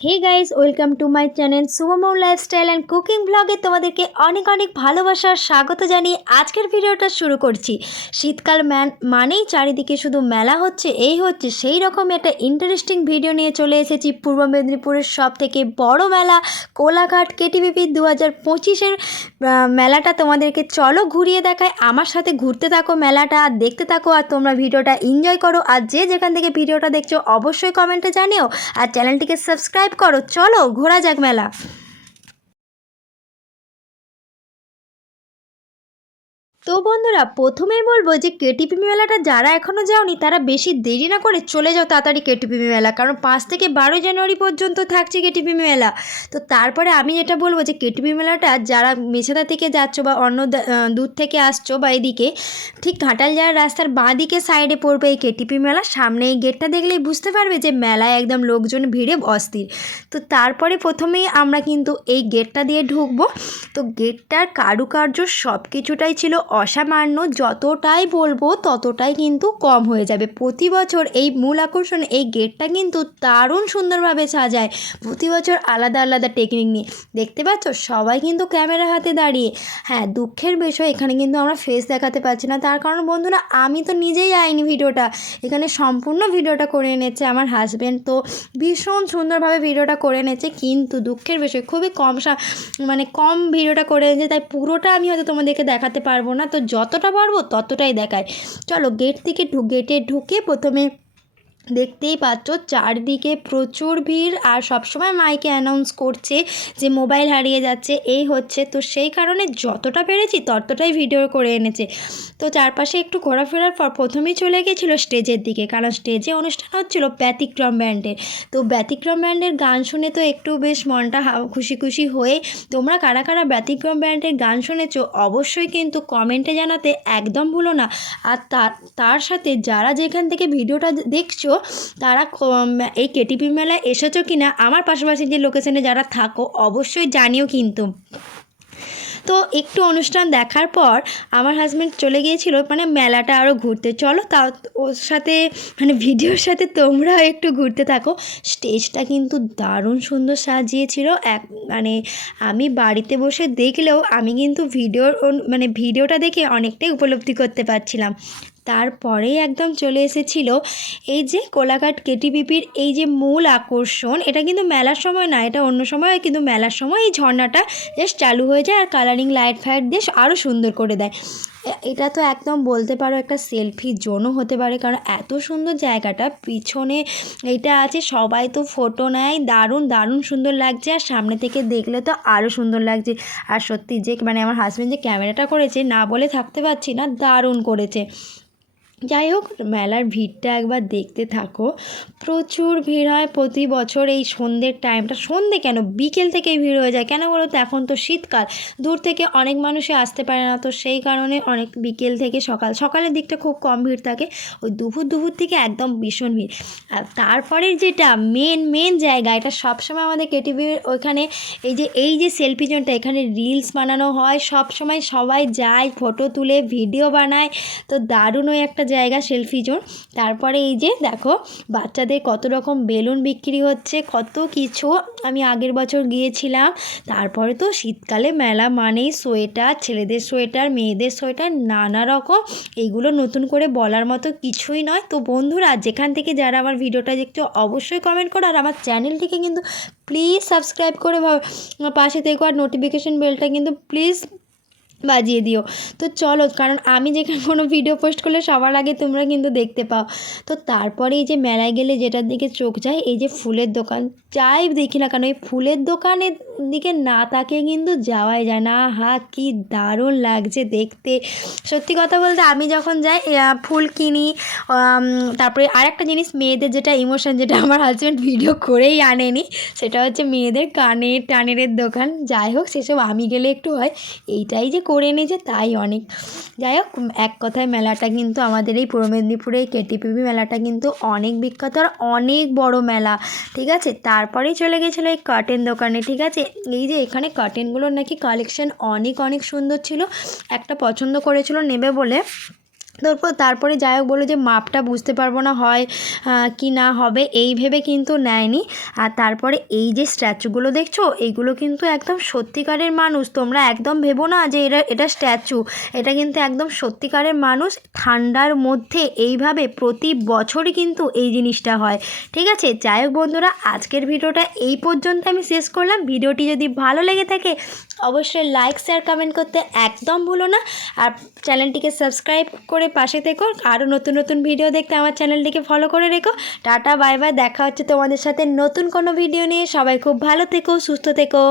Hey guys welcome to my channel Sumo lifestyle and cooking ব্লগে তোমাদেরকে অনেক অনেক ভালোবাসার স্বাগত জানিয়ে আজকের ভিডিওটা শুরু করছি। শীতকাল ম্যান মানেই চারিদিকে শুধু মেলা হচ্ছে, এই হচ্ছে সেই রকম একটা ইন্টারেস্টিং ভিডিও নিয়ে চলে এসেছি। পূর্ব মেদিনীপুরের সব থেকে বড় মেলা, কোলাঘাট কেটিভিপি দু হাজার পঁচিশের মেলাটা তোমাদেরকে চলো ঘুরিয়ে দেখায়। আমার সাথে ঘুরতে থাকো মেলাটা আর দেখতে থাকো আর তোমরা ভিডিওটা এনজয় করো। আর যে যেখান থেকে ভিডিওটা দেখছ, অবশ্যই কমেন্টে জানিও। আর চ্যানেলটিকে সাবস্ক্রাইব করো চলো ঘোরা যাক মেলা তো বন্ধুরা, প্রথমেই বলব যে কেটিপি মেলাটা যারা এখনও যাওনি, তারা বেশি দেরি না করে চলে যাও তাড়াতাড়ি কেটিপি মেলা, কারণ পাঁচ থেকে বারোই জানুয়ারি পর্যন্ত থাকছে কেটিপি মেলা। তো তারপরে আমি যেটা বলব যে কেটিপি মেলাটা যারা মেছেদা থেকে যাচ্ছ বা অন্য দূর থেকে আসছো বা এদিকে, ঠিক ঘাটাল যাওয়ার রাস্তার বাঁ দিকে সাইডে পড়বে এই কেটিপি মেলা। সামনে এই গেটটা দেখলেই বুঝতে পারবে যে মেলায় একদম লোকজন, ভিড়ে, অস্থির। তো তারপরে প্রথমেই আমরা কিন্তু এই গেটটা দিয়ে ঢুকবো। তো গেটটার কারুকার্য সব কিছুটাই ছিল অসামান্য যতটাই বলব ততটাই কিন্তু কম হয়ে যাবে। প্রতি বছর এই মূল আকর্ষণ, এই গেটটা কিন্তু দারুণ সুন্দরভাবে সাজায়। প্রতি বছর আলাদা আলাদা টেকনিক নিয়ে। দেখতে পাচ্ছ? সবাই কিন্তু ক্যামেরা হাতে দাঁড়িয়ে। হ্যাঁ দুঃখের বিষয়, এখানে কিন্তু আমরা ফেস দেখাতে পারছি না। তার কারণ বন্ধুরা, আমি তো নিজেই আইনি ভিডিওটা। এখানে সম্পূর্ণ ভিডিওটা করে এনেছে আমার হাজব্যান্ড তো ভীষণ সুন্দরভাবে ভিডিওটা করে এনেছে। কিন্তু দুঃখের বিষয়, খুবই কম মানে কম ভিডিওটা করে এনেছে। তাই পুরোটা আমি হয়তো তোমাদেরকে দেখাতে পারব না। তো যতটা পারব ততটাই দেখায়। চলো গেট থেকে গেটে ঢুকে প্রথমে দেখতেই পাচ্ছ, চারদিকে প্রচুর ভিড় আর সবসময় মাইকে অ্যানাউন্স করছে যে মোবাইল হারিয়ে যাচ্ছে, এই হচ্ছে। তো সেই কারণে যতটা পেরেছি ততটাই ভিডিও করে এনেছে। তো চারপাশে একটু ঘোরাফেরার পর প্রথমেই চলে গেছিল স্টেজের দিকে, কারণ স্টেজে অনুষ্ঠান হচ্ছিল ব্যতিক্রম ব্যান্ডের। তো ব্যতিক্রম ব্যান্ডের গান শুনে তো একটু বেশ মনটা খুশি খুশি হয়ে তোমরা কারা কারা ব্যতিক্রম ব্যান্ডের গান শুনেছো অবশ্যই কিন্তু কমেন্টে জানাতে একদম ভুলো না। আর তার সাথে যারা যেখান থেকে ভিডিওটা দেখছ তারা এই কেটিপি মেলায় এসেছ কি না আমার পাশাপাশি যে লোকেশনে যারা থাকো অবশ্যই জানিও কিন্তু। তো একটু অনুষ্ঠান দেখার পর আমার হাজব্যান্ড চলে গিয়েছিল মানে মেলাটা আরও ঘুরতে। চলো তাও ওর সাথে মানে ভিডিওর সাথে তোমরাও একটু ঘুরতে থাকো। স্টেজটা কিন্তু দারুণ সুন্দর সাজিয়েছিল। এক মানে আমি বাড়িতে বসে দেখলেও আমি কিন্তু ভিডিওর মানে ভিডিওটা দেখে অনেকটাই উপলব্ধি করতে পারছিলাম। তারপরেই একদম চলে এসেছিল এই যে কোলাঘাট কেটিবিপির এই যে মূল আকর্ষণ, এটা কিন্তু মেলার সময় না, এটা অন্য সময়, কিন্তু মেলার সময় এই ঝর্ণাটা জাস্ট চালু হয়ে যায় আর কালারিং লাইট ফাইট দিয়ে আরও সুন্দর করে দেয়। এটা তো একদম বলতে পারো একটা সেলফি জোনও হতে পারে, কারণ এত সুন্দর জায়গাটা, পিছনে এটা আছে, সবাই তো ফটো নেয়, দারুণ দারুণ সুন্দর লাগছে আর সামনে থেকে দেখলে তো আরও সুন্দর লাগছে। আর সত্যি যে মানে আমার হাজব্যান্ড যে ক্যামেরাটা করেছে, না বলে থাকতে পারছি না, দারুণ করেছে। যাই হোক, মেলার ভিড়টা একবার দেখতে থাকো। প্রচুর ভিড় হয় প্রতি বছর এই সন্ধ্যের টাইমটা সন্ধে কেন? বিকেল থেকেই ভিড় হয়ে যায়। কেন বলো তো? এখন তো শীতকাল। দূর থেকে অনেক মানুষই আসতে পারে না। তো সেই কারণে অনেক বিকেল থেকে সকাল। সকালের দিকটা খুব কম ভিড় থাকে। ওই দুপুর দুপুর থেকে একদম ভীষণ ভিড়। আর তারপরে যেটা মেন মেন জায়গা, এটা সবসময় আমাদের কেটিভির ওইখানে এই যে এই যে সেলফি জোনটা এখানে রিলস বানানো হয়। সব সময় সবাই যায় ফটো তুলে ভিডিও বানায়। তো দারুণ ওই একটা জায়গা, সেলফি জোন। তারপরে এই যে দেখো, বাচ্চাদের কত রকম বেলুন বিক্রি হচ্ছে, কত কিছু। আমি আগের বছর গিয়েছিলাম, তারপরে তো শীতকালে মেলা মানেই সোয়েটার, ছেলেদের সোয়েটার, মেয়েদের সোয়েটার, নানা রকম। এইগুলো নতুন করে বলার মতো কিছুই নয়। তো বন্ধুরা, যেখান থেকে যারা আমার ভিডিওটা দেখছ, অবশ্যই কমেন্ট করো। আর আমার চ্যানেলটিকে কিন্তু প্লিজ সাবস্ক্রাইব করে পাশে থেকে। আর নোটিফিকেশন বেলটা কিন্তু প্লিজ বাজিয়ে দিও। তো চলো, কারণ আমি যেখানে কোনো ভিডিও পোস্ট করলে সবার আগে তোমরা কিন্তু দেখতে পাও। তো তারপরে এই যে মেলায় গেলে যেটার দিকে চোখ যায়, এই যে ফুলের দোকান। যাই দেখি না কেন, এই ফুলের দোকানের দিকে না তাকিয়ে কিন্তু যাওয়াই যায় না। হা কি দারুণ লাগছে দেখতে। সত্যি কথা বলতে আমি যখন যাই ফুল কিনি তারপরে আরেকটা জিনিস, মেয়েদের যেটা ইমোশন যেটা আমার হাজব্যান্ড ভিডিও করেই আনেনি, সেটা হচ্ছে মেয়েদের কানের টানেরের দোকান। যাই হোক, সেসব আমি গেলে একটু হয়, এইটাই যে করে এনেছে তাই অনেক। যাই হোক, এক কথায় মেলাটা কিন্তু আমাদের এই পূর্ব মেদিনীপুরে এই কেটিপিপি মেলাটা কিন্তু অনেক বিখ্যাত আর অনেক বড় মেলা, ঠিক আছে? তারপরেই চলে গেছিল এই কার্টেন দোকানে, ঠিক আছে? এই যে এখানে কার্টেনগুলোর নাকি কালেকশন অনেক অনেক সুন্দর ছিল। একটা পছন্দ করেছিল নেবে বলে। তারপর, তারপরে যাই হোক বলল যে, মাপটা বুঝতে পারব না, হয় কি না হবে। এই ভেবে কিন্তু নেয়নি। আর তারপরে এই যে স্ট্যাচুগুলো দেখছ, এইগুলো কিন্তু একদম সত্যিকারের মানুষ। তোমরা একদম ভেবো না যে এটা এটা স্ট্যাচু। এটা কিন্তু একদম সত্যিকারের মানুষ। ঠান্ডার মধ্যে এইভাবে প্রতি বছরই কিন্তু এই জিনিসটা হয়। ঠিক আছে? যাই হোক বন্ধুরা, আজকের ভিডিওটা এই পর্যন্ত আমি শেষ করলাম। ভিডিওটি যদি ভালো লেগে থাকে, অবশ্যই লাইক, শেয়ার, কমেন্ট করতে একদম ভুলো না। আর চ্যানেলটিকে সাবস্ক্রাইব করে পাশে থেকো। আরও নতুন নতুন ভিডিও দেখতে আমার চ্যানেলটিকে ফলো করে রেখো। টাটা বাই বাই দেখা হচ্ছে তোমাদের সাথে নতুন কোনো ভিডিও নিয়ে। সবাই খুব ভালো থেকো, সুস্থ থেকো।